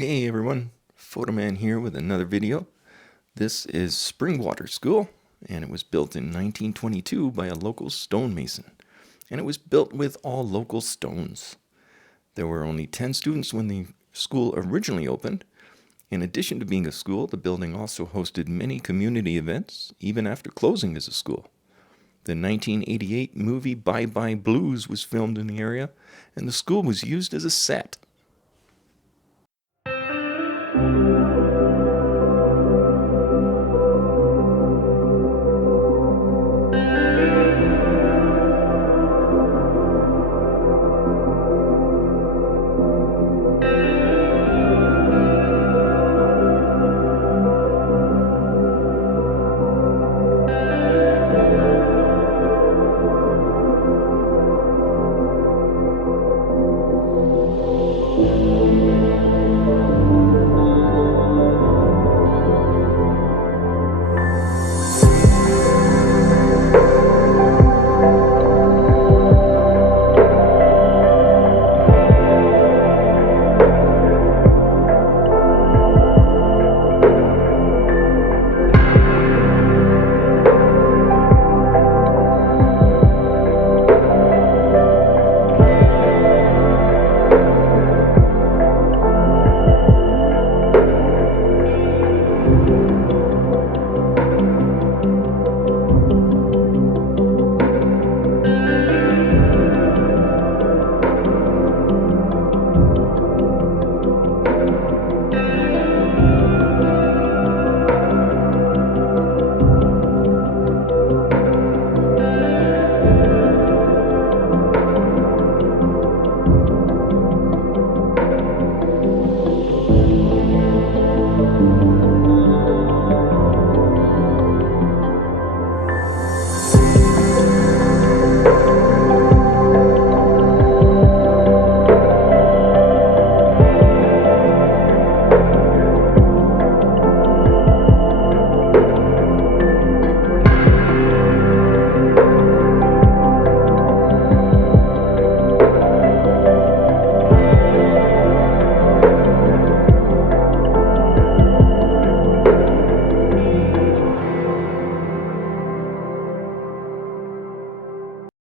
Hey everyone, Photoman here with another video. This is Springwater School, and it was built in 1922 by a local stonemason. And it was built with all local stones. There were only 10 students when the school originally opened. In addition to being a school, the building also hosted many community events, even after closing as a school. The 1988 movie Bye Bye Blues was filmed in the area, and the school was used as a set.